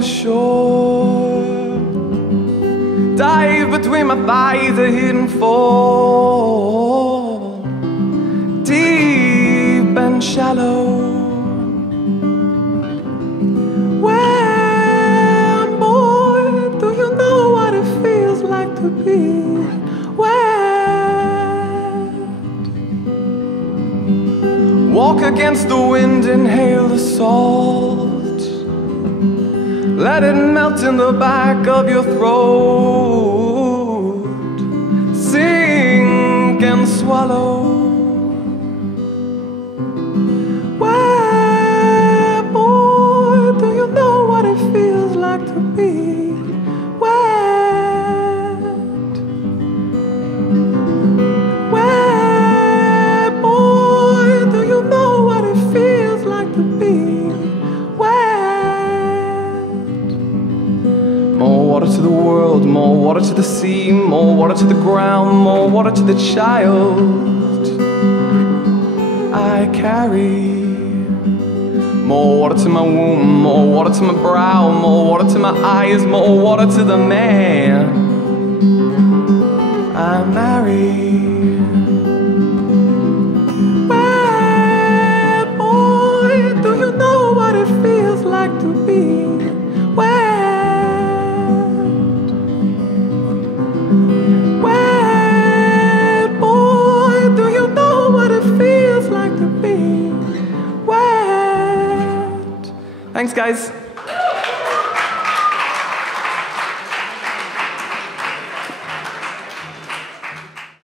the shore. Dive between my thighs, a hidden fall, deep and shallow. Where, boy, do you know what it feels like to be wet? Walk against the wind, inhale the salt. Let it melt in the back of your throat. Sink and swallow. Where, boy, do you know what it feels like to be wet? Where, boy, do you know what it feels like to be wet? More water to the world, more water to the sea, more water to the ground, more water to the child I carry. More water to my womb, more water to my brow, more water to my eyes, more water to the man I marry. Where, boy, do you know what it feels like to be wet? Where, boy, do you know what it feels like to be wet? Thanks, guys.